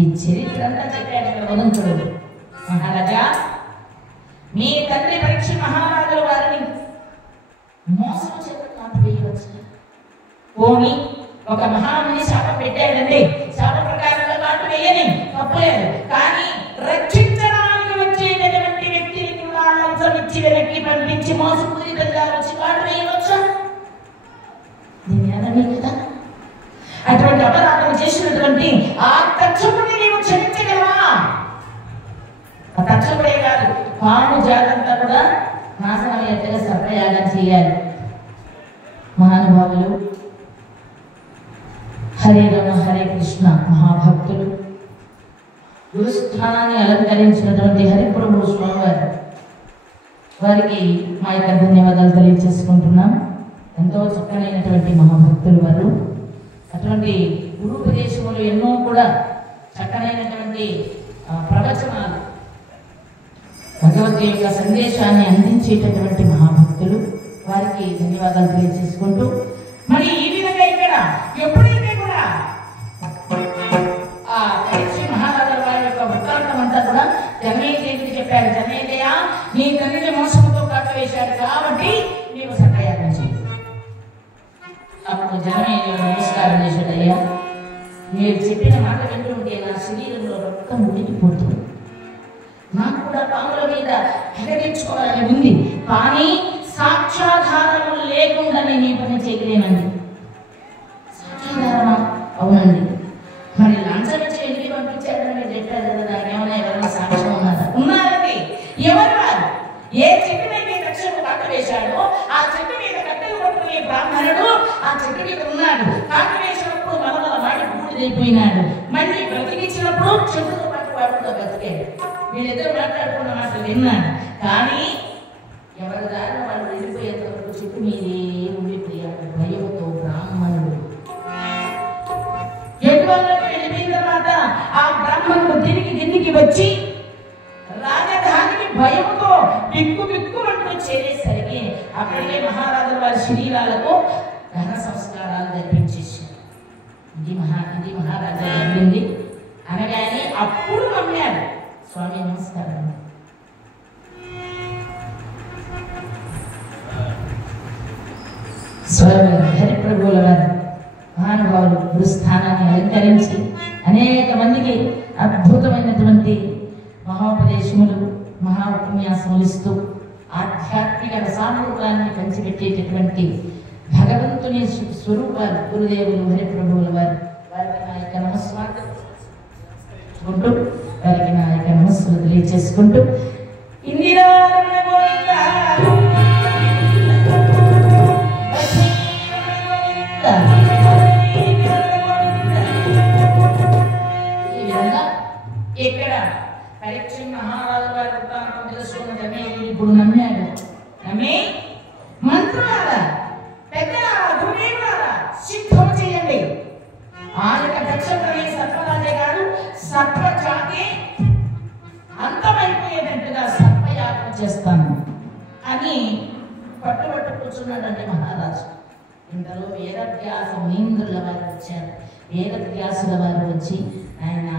ఈ చరిత్ర అంతా చెప్పాడు వదంతుడు. మహారాజా, మీ తండ్రి పరీక్ష మహారాజుల వారిని మోసం పోని ఒక మహాముని శాపం పెట్టాడండి. శాప ప్రకారంగా కాటు వేయని తప్పలేదు. కానీ రక్షించడానికి వచ్చేటటువంటి వ్యక్తిని కూడా లంచం ఇచ్చి వెనక్కి పంపించి మోసపూరితంగా వచ్చి కాటు వేయవచ్చా? దీని అనమే కదా. అటువంటి అపరాధం చేసినటువంటి ఆ తక్షకుడిని నీవు క్షమించగలవా? ఆ తక్షకుడే కాదు, పాము జాగ్రత్త కూడా నాశనం అయ్యేట్టుగా సర్పయాగం చేయాలి. మహానుభావులు, హరే రామ హరే కృష్ణ మహాభక్తులు, గురుస్థానాన్ని అలంకరించినటువంటి హరిప్రభు స్వామివారు వారికి మా యొక్క ధన్యవాదాలు తెలియజేసుకుంటున్నాం. ఎంతో చక్కనైనటువంటి మహాభక్తులు వారు. అటువంటి గురుపదేశములు ఎన్నో కూడా చక్కనైనటువంటి ప్రవచనాలు, భగవద్గీత యొక్క సందేశాన్ని అందించేటటువంటి మహాభక్తులు, వారికి ధన్యవాదాలు తెలియజేసుకుంటూ, మరి ఈ విధంగా ఇక్కడ ఎప్పుడైతే కూడా ఆ పరీక్ష మహారాజుల వారి యొక్క వృత్తాంతం అంతా కూడా జనమేజయుడికి చెప్పారు. జనమేజయ, నీ తండ్రిని మోసంతో కట్టవేశాడు కాబట్టి నీవు సత్యాగం చేయి. అప్పుడు జనమేజయుడు నమస్కారం చేశాడు. అయ్యా, మీరు చెప్పిన మాట వింటుంటే నా శరీరంలో రక్తం ఉడికిపోతుంది. నాకు కూడా పాముల మీద హెగరించుకోవాలని ఉంది, కానీ సాక్ష్యాధారము లేకుండా నేను ఈ పని చేయలేనండి. సాక్ష్యాధారమా? అవునండి. మరి లంచం ఇచ్చి వెళ్ళి పంపించారని మీరు చెప్పారు కదా, దానికి ఏమైనా ఎవరైనా సాక్ష్యం ఉన్నారా? ఉన్నారండి. ఎవరు వారు? ఏ చెట్టు మీద దక్షిణ కాటు వేశాడో ఆ చెట్టు మీద కట్టెలు పట్టుకునే బ్రాహ్మణుడు ఆ చెట్టు మీద ఉన్నాడు. కాటు వేసినప్పుడు మలమల వాడి బూడిదైపోయినాడు. మళ్ళీ బ్రతికించినప్పుడు చెట్టుతో పాటు వాడు కూడా బ్రతికాడు. వీళ్ళిద్దరు మాట్లాడుకున్న మాటలు విన్నాడు. కానీ ఎవరి దారిన వాళ్ళు వెళ్ళిపోయేంత వరకు చెట్టు మీదే ఉండిపోయాడు భయంతో బ్రాహ్మణుడు. ఎటువంటి వెళ్ళిపోయిన తర్వాత ఆ బ్రాహ్మణుడు తిరిగి కిందికి వచ్చి రాజధానికి భయంతో బిక్కు బిక్కుమంటూ చేరేసరికి అక్కడికే మహారాజు వారి శరీరాలకు ఘన సంస్కారాలు జరిపించేశారు. ఇది మహారాజా జరిగింది అనగానే అప్పుడు నమ్మాడు. స్వామి నమస్కారం. స్వామి హరిప్రభువుల వారు మహానుభావులు గురుస్థానాన్ని అలంకరించి అనేక మందికి అద్భుతమైనటువంటి మహోపదేశములు, మహా ఉపన్యాసములు ఇస్తూ ఆధ్యాత్మిక రసామృతాన్ని పంచిపెట్టేటటువంటి భగవంతుని స్వరూపాలు గురుదేవులు హరిప్రభువుల వారు. వారికి నా యొక్క నమస్కారం చేసుకుంటూ, వారికి నా యొక్క నమస్సులు తెలియజేసుకుంటూ, ఇందిరా ఇక్కడ పరీక్ష మహారాజు గారి వృత్తాంతం తెలుసుకున్న జనమేజయుడు ఇప్పుడు నమ్మాడు. నమ్మి మంత్రులారా, పెద్దలారా, గురుదేవులారా సిద్ధం చేయండి. ఆ యొక్క దక్షిణమే సర్పరాజే కాదు, సర్పజాతి అంతమైపోయేటట్టుగా సర్పయాగం చేస్తాను అని పట్టుబట్టు కూర్చున్నాడంటే మహారాజు. ఇంతలో వేదవ్యాస మునీంద్రుల వారు వచ్చారు. వేదవ్యాసుల వారు వచ్చి, ఆయన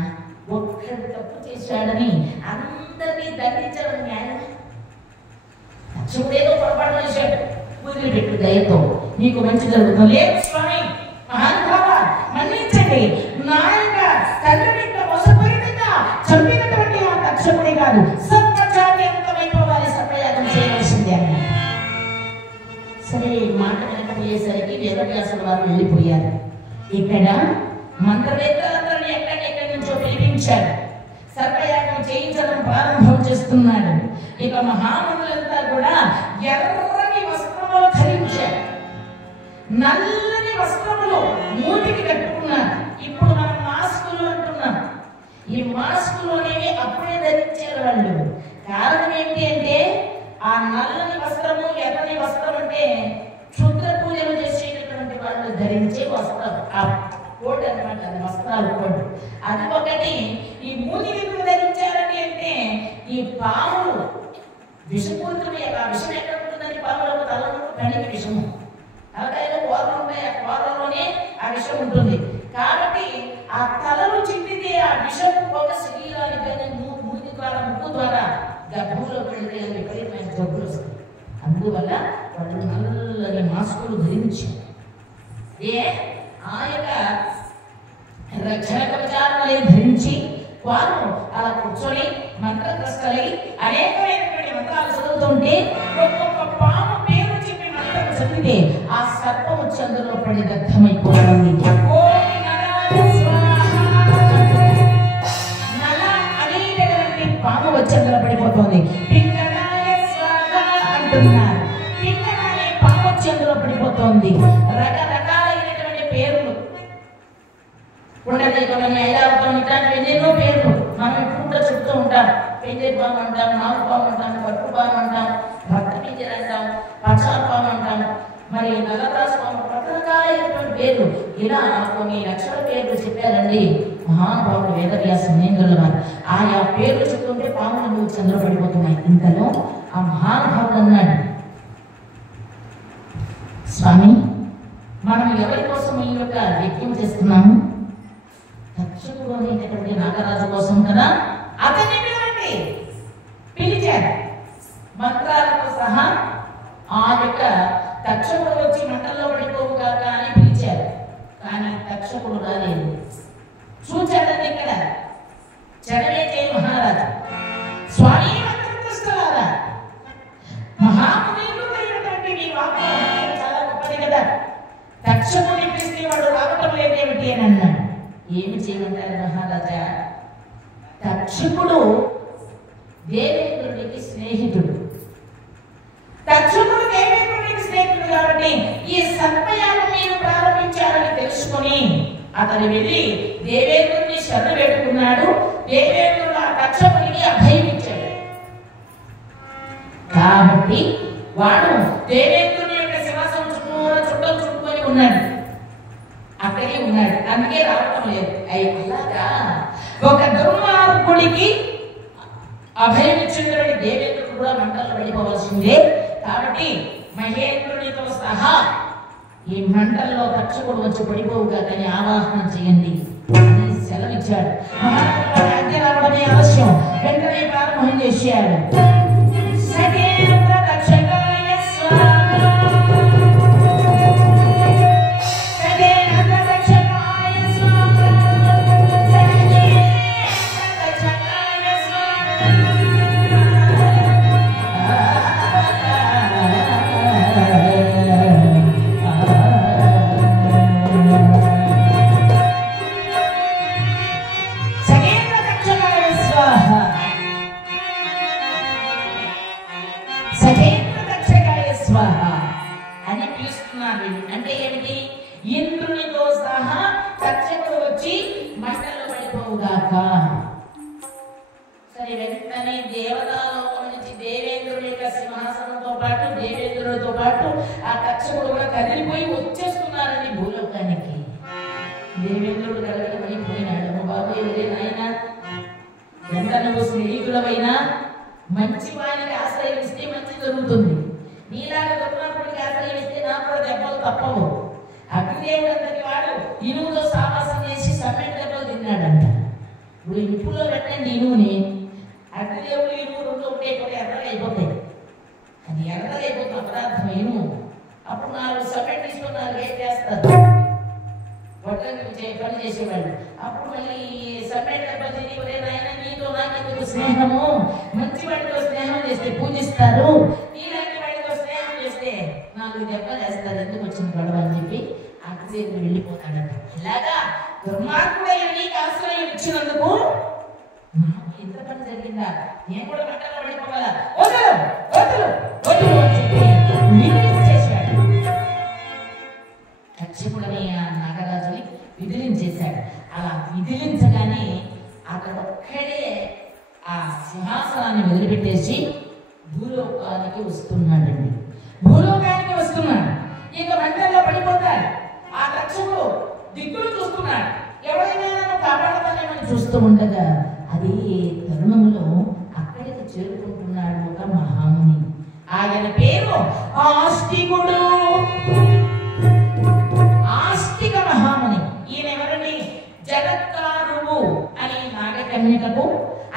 ఒక్కడు తప్పు చేశాడని అందరినీ దండించడం న్యాయం? లక్ష్మణుడేదో పొరపాటు చేశాడు, వదిలిపెట్టు, దయతో నీకు మంచి జరుగుతుంది. లేదు స్వామి, మహానుభావ మన్నించండి. నా యొక్క వారు వెళ్ళిపోయారు. ఇక్కడ మంత్రవేత్తలందరినీ ఎక్కడెక్కడి నుంచో పిలిపించాడు. సర్పయాగం చేయించడం ప్రారంభం చేస్తున్నాడు. ఇక మహామునులంతా కూడా ఎర్రని వస్త్రములు ధరించారు, నల్లని వస్త్రములు మూతికి కట్టుకున్నారు. ఇప్పుడు మనం మాస్కులు అంటున్నాం. ఈ మాస్కులు అనేవి అప్పుడే ధరించారు వాళ్ళు. కారణం ఏంటి అంటే ఆ నల్లని వస్త్రము, ఎర్రని వస్త్రం అంటే క్షుద్ర పూజలు చేసేటటువంటి వాళ్ళు ధరించే వస్త్రం. ఆ కోట్ అనమాట, అది వస్త్రాలు కోట్. అది ఒకటి. ఈ మూతికి ఎందుకు ధరించారని అంటే ఈ పాములు విషపూరితమే. ఆ విషం ఎక్కడ ఉంటుందని పాములకు తలలో కణికి విషము, తలకాయలో కోరలు ఉంటాయి, ఆ కోరలోనే ఆ విషం ఉంటుంది. కాబట్టి ఆ తలలు చింపితే ఆ విషం ఒక శరీరానికి మూతి ద్వారా, ముక్కు ద్వారా గర్భంలో పెడితే విపరీతమైన జబ్బులు వస్తాయి. అందువల్ల వాళ్ళు నల్లని మాస్కులు ధరించి ఆ యొక్క రక్షణ కవచాలను ధరించి వారు అలా కూర్చొని మంత్రగ్రస్తలై అనేకమైనటువంటి మంత్రాలు చదువుతుంటే ఒక్కొక్క పాము పేరు చెప్పి మంత్రం చదివితే ఆ సర్పం వచ్చి అందులో పడి దగ్ధమైపోతుంది. నల అనేటటువంటి పాము వచ్చి అందులో పడిపోతుంది. అంటున్నారు. పింగళ అనే పాము వచ్చి అందులో పడిపోతుంది. రకరకాలైనటువంటి పేర్లు ఉండదేకమని, ఐరావతం, ఇట్లాంటివి ఎన్నెన్నో పేర్లు మనం ఇప్పుడు చెప్తూ ఉంటాం. పెంజే పాము అంటాం, నాగు పాము అంటాం, పట్టు పాము అంటాం, భక్త పింజర అంటాం, పచారు పాము అంటాం, మరి నల్లరాజు పాము, రకరకాలైనటువంటి పేర్లు. ఇలా కొన్ని లక్షల పేర్లు చెప్పారండి మహానుభావుడు వేదవ్యాస మునీంద్రుల వారు. ఆయా పేర్లు చెప్తుంటే పాములు నువ్వు చంద్ర పడిపోతున్నాయి. ఇంతలో ఆ మహానుభావుడు అన్నాడు, స్వామి, మనం ఎవరి కోసం ఈ యొక్క యజ్ఞం చేస్తున్నాము? తక్షకుడు అనేటటువంటి నాగరాజు కోసం కదా. అతన్ని పిలవండి. పిలిచారు. మంత్రాలతో సహా ఆ యొక్క తక్షకుడు వచ్చి మంటల్లో పడిపోవు కాక అని పిలిచారు. కానీ తక్షకుడు రాలేదు. చూచాడండి ఇక్కడ జగవేతే మహారాజు. స్వామి మంత్రగ్రస్తులారా, మహామునీయుడైనటువంటి మీ వాక్కు చాలా గొప్పది కదా. తక్షకుడిని పిలిస్తే వాడు రావటం లేదేమిటి అని అన్నాడు. ఏమి చేయమంటారు మహారాజా? తక్షకుడు దేవేంద్రుడికి స్నేహితుడు. తక్షకుడు దేవేంద్రుడికి స్నేహితుడు కాబట్టి ఈ సర్పయాగం మీరు ప్రారంభించారని తెలుసుకుని అతను వెళ్ళి దేవేంద్రుడిని శరణ వేడుకున్నాడు. దేవేంద్రుడు ఆ తక్షకుడికి అభయం ఇచ్చాడు. కాబట్టి వాడు దేవేంద్రుని యొక్క సింహాసనం చుట్టం చుట్టుకొని ఉన్నాడు. అక్కడే ఉన్నాడు. అందుకే రావటం లేదు. అలాగా ఒక దుర్మార్గుడికి అభయం ఇచ్చినటువంటి దేవేంద్రుడు కూడా మంటల్లో వెళ్ళిపోవలసిందే. కాబట్టి మహేంద్రునితో సహా ఈ మంటల్లో తక్షకుడు వచ్చి పడిపోవుగా కానీ ఆవాహన చేయండి అని సెలవిచ్చాడు. మహారాజు అంతే రావడమే ఆలస్యం. వెంటనే ప్రారంభం చేశాడు. అని పిలుస్తున్నారు. అంటే ఏమిటి? ఇంద్రునితో సహా తక్షకుడు వచ్చి మంటల్లో పడిపోవుగాక. సరే, వెంటనే దేవతాలోకం నుంచి దేవేంద్రుడి యొక్క సింహాసనంతో పాటు దేవేంద్రుడితో పాటు ఆ తక్షకుడు కూడా కదిలిపోయి వచ్చేస్తున్నారని భూలోకానికి. దేవేంద్రుడు కదలకపోయినాడు. బాబు ఎవరే నాయన, ఎంత నువ్వు స్నేహితులమైనా మంచి వారికి ఆశ్రయిస్తే మంచి జరుగుతుంది. నీలాగా దుర్మార్గుడికి ఆశ్రయిస్తే నాకు కూడా దెబ్బలు తప్పవు. అగ్నిదేవుడు అంతటి వాడు ఇనుముతో సావాసం చేసి సమ్మెట్ దెబ్బలు తిన్నాడంట. ఇప్పుడు ఇంపులో పెట్టండి ఇనుముని, అగ్నిదేవుడు ఇనుము రెండు ఒకటే ఎర్రగా అయిపోతాయి. అది ఎర్రగా అయిపోతుంది అపరాధం ఇనుము. అప్పుడు 4 సమ్మెట్ తీసుకొని 4 వేట్ చేస్తారు పని చేసేవాళ్ళు. అప్పుడు మళ్ళీ సమ్మెట్ దెబ్బలు తిని ఒరే నాయన నీతో నాకెందుకు స్నేహము, మంచి వాడితో స్నేహం చేస్తే పూజిస్తారు, నీలాంటి వాడితో స్నేహం చేస్తే 4 దెబ్బలు వేస్తారు, ఎందుకు వచ్చింది గొడవ అని చెప్పి అగ్నిదేవుడు వెళ్ళిపోతాడట. ఇలాగా దుర్మార్గుడైన నీకు ఆశ్రయం ఇచ్చినందుకు నాకు ఎంత పని జరిగిందా, నేను కూడా మంటలో వెళ్ళిపోగల, వదలు వదలు వదలు అని చెప్పి విదిలించేశాడు. కచ్చిపుడని ఆ నాగరాజుని విదిలించేశాడు. అలా విదిలించగానే అతడు ఒక్కడే ఆ సింహాసనాన్ని వదిలిపెట్టేసి భూలోకానికి వస్తున్నాడండి. భూలోకానికి వస్తున్నాడు. ఇక మంటల్లో పడిపోతాడు. ఆ తక్షకుడు దిక్కులు చూస్తున్నాడు. ఎవరైనా నన్ను కాపాడతానేమని చూస్తూ ఉండగా అది తరుణంలో అక్కడికి చేరుకుంటున్నాడు ఒక మహాముని. ఆయన పేరు ఆస్తికుడు. ఆస్తిక మహాముని. ఈయన ఎవరిని? జగత్కారుడు అని నాగకన్యకకు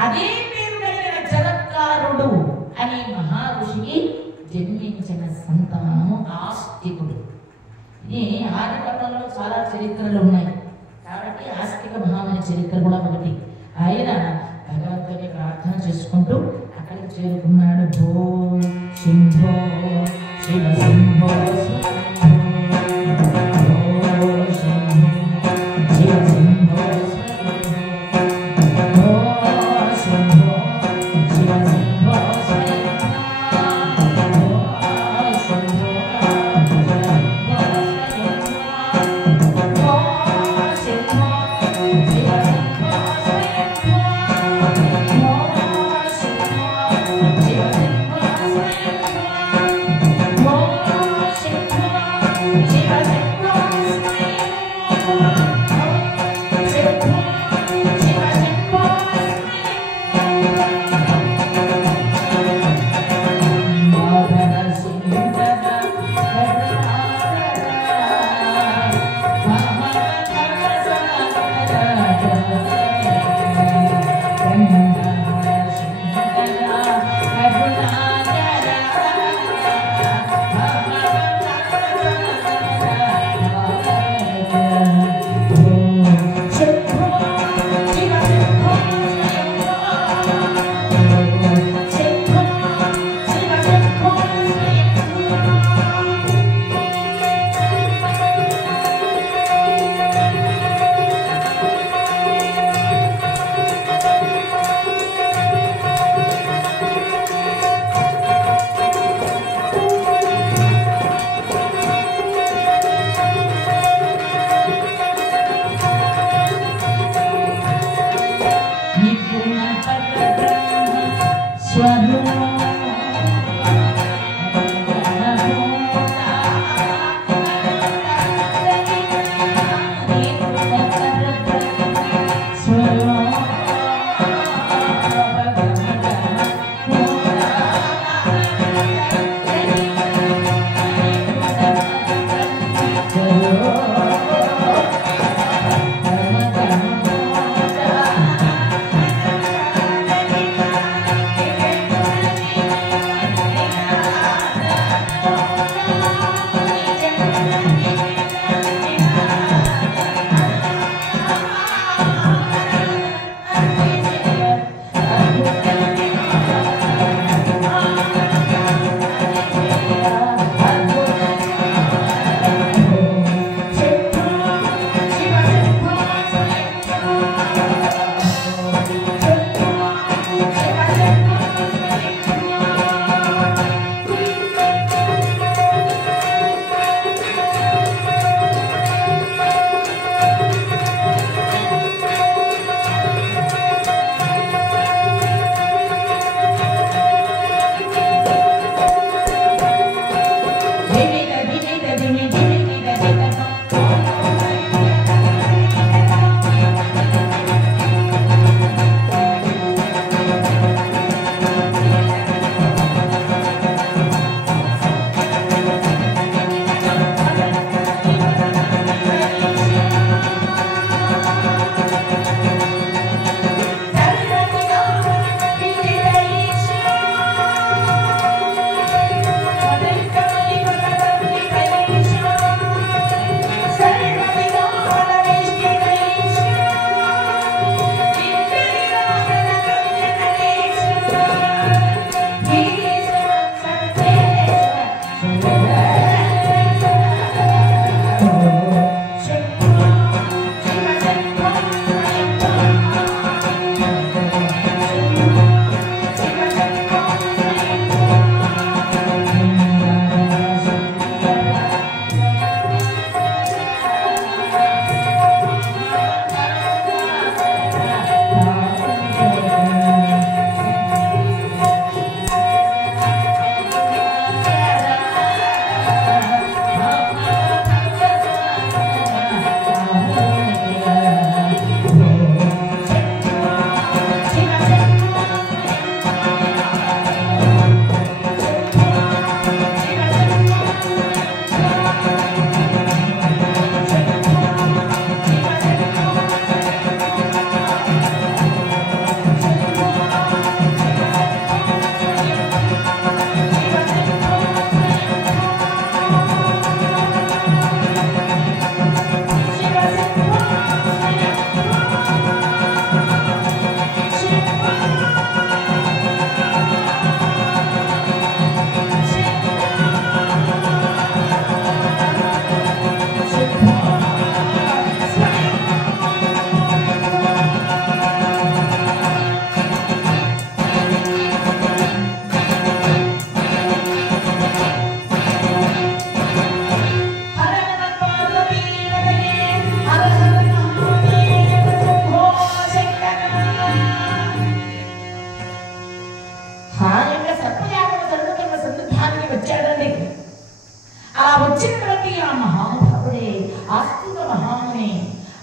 అదే పేరు కలిగిన జగత్కారుడు అనే మహారుషికి జన్మించిన సంతానము ఆస్తికుడు. ఈ ఆది పర్వంలో చాలా చరిత్రలు ఉన్నాయి కాబట్టి ఆస్తిక మహాముని చరిత్ర కూడా ఒకటి. ఆయన భగవంతుని ప్రార్థన చేసుకుంటూ అక్కడికి చేరుకున్నాడు. భో శంభో శివ శంభో Shit.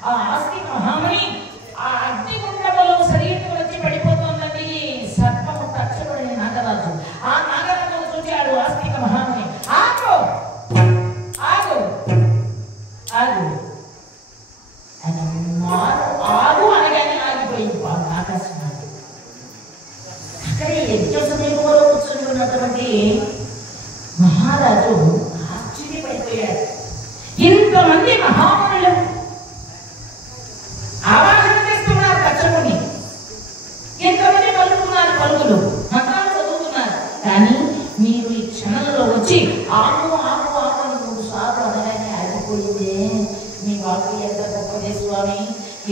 ఆ ఆస్తిక మహాముని ఆ అగ్నిగుండంలో శరీరం వచ్చి పడిపోతుందండి. సర్పము తచ్చబడిన నాగరాజు. ఆ నాగరాజు చూచాడు ఆస్తిక మహాముని. ఆగు ఆగు ఆగు ఆగు అనగానే ఆగిపోయింది ఆకాశం. అక్కడే యజ్ఞ సమయంలో కూర్చొని ఉన్నటువంటి మహారాజు ఆశ్చర్యపడిపోయాడు. ఇంతమంది మహామునులు ఆవాహన చేస్తున్నారు కచ్చముని, ఎంతమంది పలుకుతున్నారు పలుకులు, మంత్రాలు చదువుతున్నారు. కానీ మీరు ఈ క్షణంలో వచ్చి ఆకు ఆకు ఆకు అని 3 సార్లు అనగానే ఆగిపోయిందే. మీ వాకు ఎంత గొప్పదే స్వామి,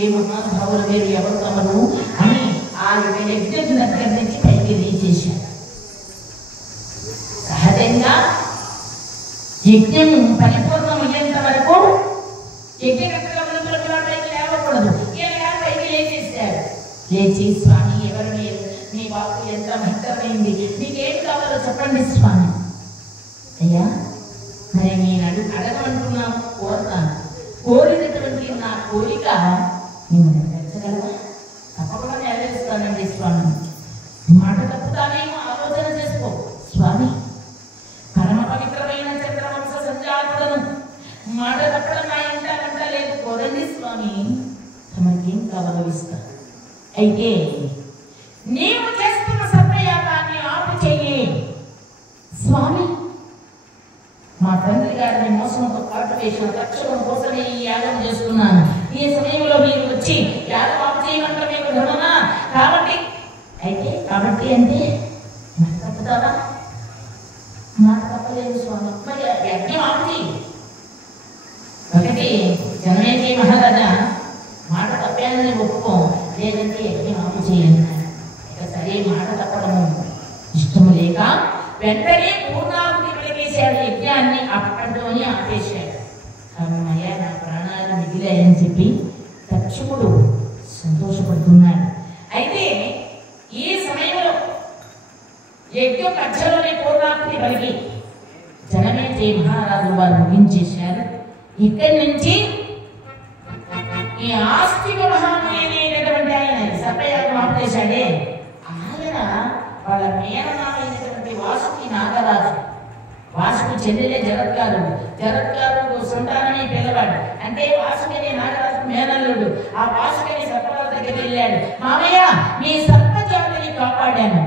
ఏ మహానుభావులు మీరు, ఎవరు తమరు అని ఆ యజ్ఞం దగ్గర నుంచి పైకి తీసేశారు. సహజంగా యజ్ఞం పరిపూర్ణమయ్యేంత వరకు యజ్ఞకర్తల పైకి లేవకూడదు. పైకి లేచేశాడు. లేచి స్వామి ఎవరు మీరు, మీ వాకు ఎంత మహితమైంది, మీకేం కావాలో చెప్పండి స్వామి. అయ్యా మరి నేను అడగమంటున్నాను, కోరుతాను. కోరినటువంటి నా కోరిక నేను నెరవేర్చగలవా? తప్పకుండా నెరవేరుస్తానండి స్వామి. మాట తప్పుతానేమో ఆలోచన చేసుకో స్వామి. పరమ పవిత్రమైన చంద్రవంశ సంజాతులను మాట తప్పడం నా ఇంట అంట లేదు. కోరండి స్వామి, తమకేం కావాలో ఇస్తా. అయితే నీవు చేస్తున్న సత్యయాగాన్ని ఆపు చెయ్యి స్వామి. మా తండ్రి గారిని మోసంతో కాటు వేసిన రక్షణ కోసమే ఈ యాగం చేస్తున్నాను. ఈ సమయంలో మీరు వచ్చి యాగం ఆపు చేయమంటే మీకు ధర్మమా? కాబట్టి అంటే మాట తప్పుతావా? మాట తప్పలేదు స్వామి. మరి యజ్ఞం ఆపు చెయ్యి. ఒకటి జనమేజీ మహారాజా మాట తప్పానని ఒప్పుకో, లేదంటే యజ్ఞం ఆపు చేయండి. ఇక సరే మాట తప్పడము ఇష్టము లేక వెంటనే పూర్ణాహుతి వెలిగేశాడు. యజ్ఞాన్ని అప్పట్లోనే ఆపేశాడు. అమ్మయ్య నా ప్రాణాలు మిగిలాయని చెప్పి తక్షకుడు సంతోషపడుతున్నాడు. అయితే ఈ సమయంలో యజ్ఞం మధ్యలోనే పూర్ణాహుతి వెలిగి జనమేజీ మహారాజు వారు ముగించేశారు. ఇక్కడి నుంచి ఈ ఆస్తిక మహాముని అనేటటువంటి ఆయన సర్పయాగం ఆపేశాడే, ఆయన వాళ్ళ మేనమామైనటువంటి వాసుకి నాగరాజు. వాసుకు చెల్లెలే జరత్కారుడు. జరత్కారుడు సంతానమే పిల్లవాడు. అంటే వాసుకని నాగరాజు మేనల్లుడు. ఆ వాసుకని సర్పరాజు దగ్గర వెళ్ళాడు. మామయ్య మీ సర్పజాతిని కాపాడాను,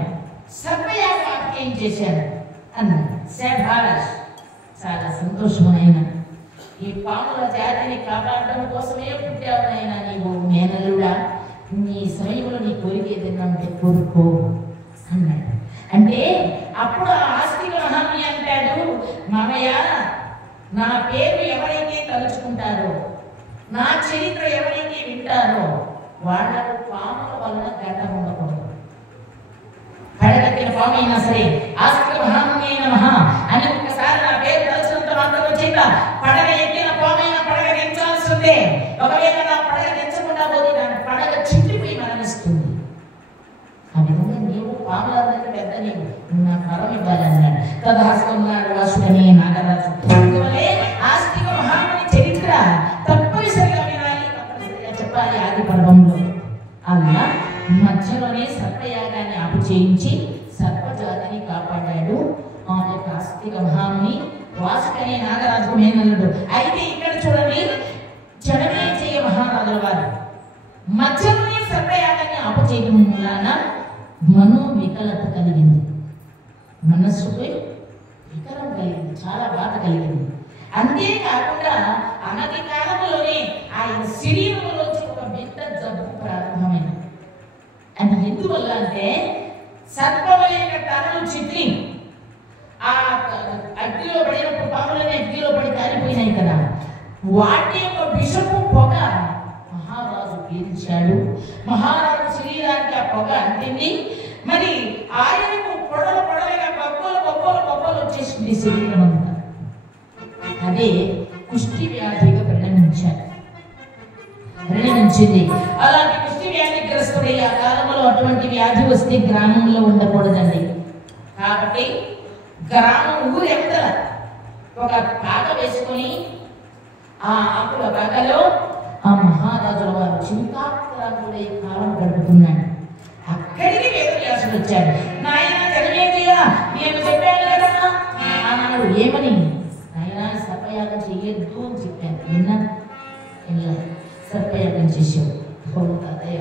సర్పయాగం ఆపేం చేశాను అన్నాడు. శాభాష్, చాలా సంతోషమైన ఈ పాముల జాతిని కాపాడడం కోసమే పుట్టావునైనా నీవు మేనల్లుడా. నీ సమయంలో నీ కోరిక ఏదైనా కోరుకో అన్నాడు. అంటే అప్పుడు ఆ ఆస్తిక మహాముని అంటాడు, మామయ్య నా పేరు ఎవరైతే తలుచుకుంటారో, నా చరిత్ర ఎవరైతే వింటారో వాళ్ళకు పాముల వలన గడ్డం ఉండకూడదు. పడగట్టిన పాము అయినా సరే ఆస్తిక మహాముని అయిన మహా అని ఒక్కసారి నా పేరు తలుచుకున్నంత మాత్రం చేత పడగ ఎక్కిన పామైనా పడగ దించాల్సిందే. ఒకవేళ నా పడగ దించకుండా పోతే దాని పడగ చింటిపోయి మరణిస్తుంది. ఆ విధంగా నీవు పాములందరికీ పెద్ద నీవు నా వరం ఇవ్వాలన్నాడు. తదాస్తున్నాడు వాసుడని నాగరాజు. అందువల్లే ఆస్తిక మహాముని చరిత్ర తప్పనిసరిగా వినాలి, తప్పనిసరిగా చెప్పాలి ఆది పర్వంలో. అలా మధ్యలోనే సర్పయాగాన్ని ఆపు చేయించి సర్పజాతిని కాపాడాడు ఆ యొక్క ఆస్తిక మహాముని వాసుకనే నాగరాజు మేనల్లుడు. అయితే ఇక్కడ చూడండి, జనమేజయ మహారాజుల వారు మధ్యలోనే సర్పయాగాన్ని ఆపు చేయడం మూలాన మనోవికలత కలిగింది. మనస్సుపై వికలం కలిగింది, చాలా బాధ కలిగింది. అంతేకాకుండా అనతి కాలంలోనే ఆయన శరీరంలోంచి ఒక బిడ్డ జబ్బు ప్రారంభమైంది. అది ఎందువల్ల అంటే సర్పం యొక్క తలను చిత్రి ఆ అగ్నిలో పడినప్పుడు పాములని అగ్నిలో పడి కాలిపోయినాయి కదా, వాటి యొక్క విషపు పొగ మహారాజు పీల్చాడు. మహారాజు శరీరానికి ఆ పొగ అంటింది. మరి ఆయనకు పొడలుగా బొబ్బలు వచ్చేసింది శరీరం అంతా. అదే కుష్టి వ్యాధిగా పరిణమించింది. అలాంటి కుష్టి వ్యాధి గ్రస్తుడే ఆ కాలంలో అటువంటి వ్యాధి వస్తే గ్రామంలో ఉండకూడదండి. కాబట్టి గ్రామం ఊరు ఎక్కల ఒక పాక వేసుకొని ఆ ఆకుల పాకలో ఆ మహారాజు చింతాకురాకుడై కాలం గడుపుతున్నాడు. అక్కడికి వేదవ్యాసుడు వచ్చాడు. నాయన జనమేజయ, నేను చెప్పాను కదా అన్నాడు. ఏమని? నాయన సర్పయాగం చెయ్యొద్దు అని చెప్పాను. విన్నా సర్పయాగం చేసావు. తాతయ్య,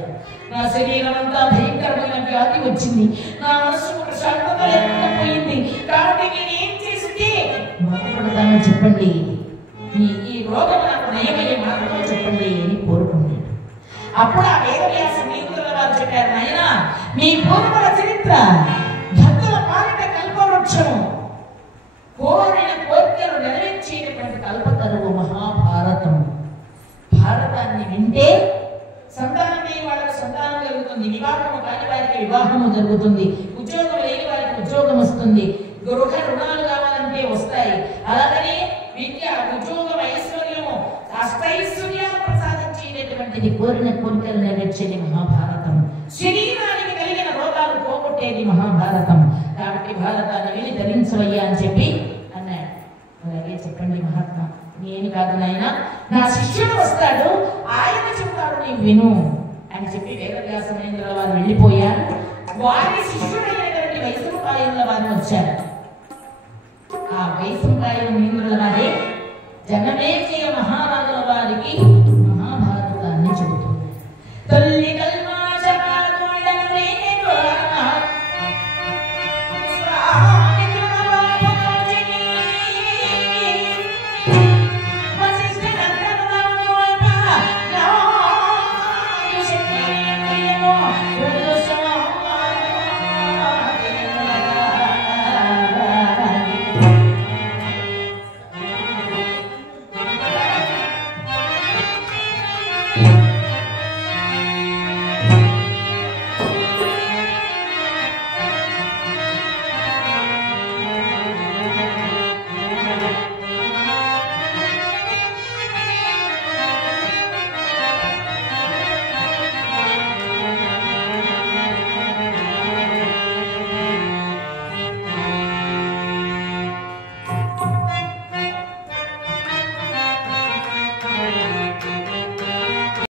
నా శరీరం అంతా భయంకరమైన వ్యాధి వచ్చింది, నా మనస్సు ప్రశాంతత లేకుండా పోయింది, కాబట్టి నేను ఏం చేస్తే బాధపడతానని చెప్పండి, ఈ రోగం నాకు నయమయ్యే మార్గం చెప్పండి అని కోరుకున్నాడు. అప్పుడు ఆ వేదవ్యాస నీతుల వారు చెప్పారు, నాయన మీ పూర్వల చరిత్ర భక్తుల పాలిట కల్పవృక్షము, కోరిన కోరికలు నెరవేర్చేటటువంటి కల్పతరువు మహాభారతం. భారతాన్ని వింటే సంతానం లేని వాళ్ళకి సంతానం కలుగుతుంది, వివాహము కాని వారికి వివాహము జరుగుతుంది, ఉద్యోగం లేని వారికి ఉద్యోగం వస్తుంది, గృహ రుణాలు కావాలంటే వస్తాయి. అలాగనే విద్య, ఉద్యోగం, ఐశ్వర్యము, అష్టైశ్వర్యాలు ప్రసాదించేటటువంటిది, కోరిన కోరికలు నెరవేర్చేది మహాభారతం. శరీరానికి కలిగిన రోగాలు పోగొట్టేది మహాభారతం. కాబట్టి భారతాన్ని విని ధరించవయ్యా అని చెప్పి అన్నాడు. అలాగే చెప్పండి మహాత్మా, నేను కాదు నాయన, నా శిష్యుడు వస్తాడు, ఆయన చెప్తాడు, నీవు విను అని చెప్పి వేదవ్యాస మహేంద్రుల వారు వెళ్ళిపోయారు. వారి శిష్యుడైనటువంటి వైశంపాయనుల వారు వచ్చారు. ఆ వైశంపాయన మహేంద్రుల వారే జనమేజయ మహా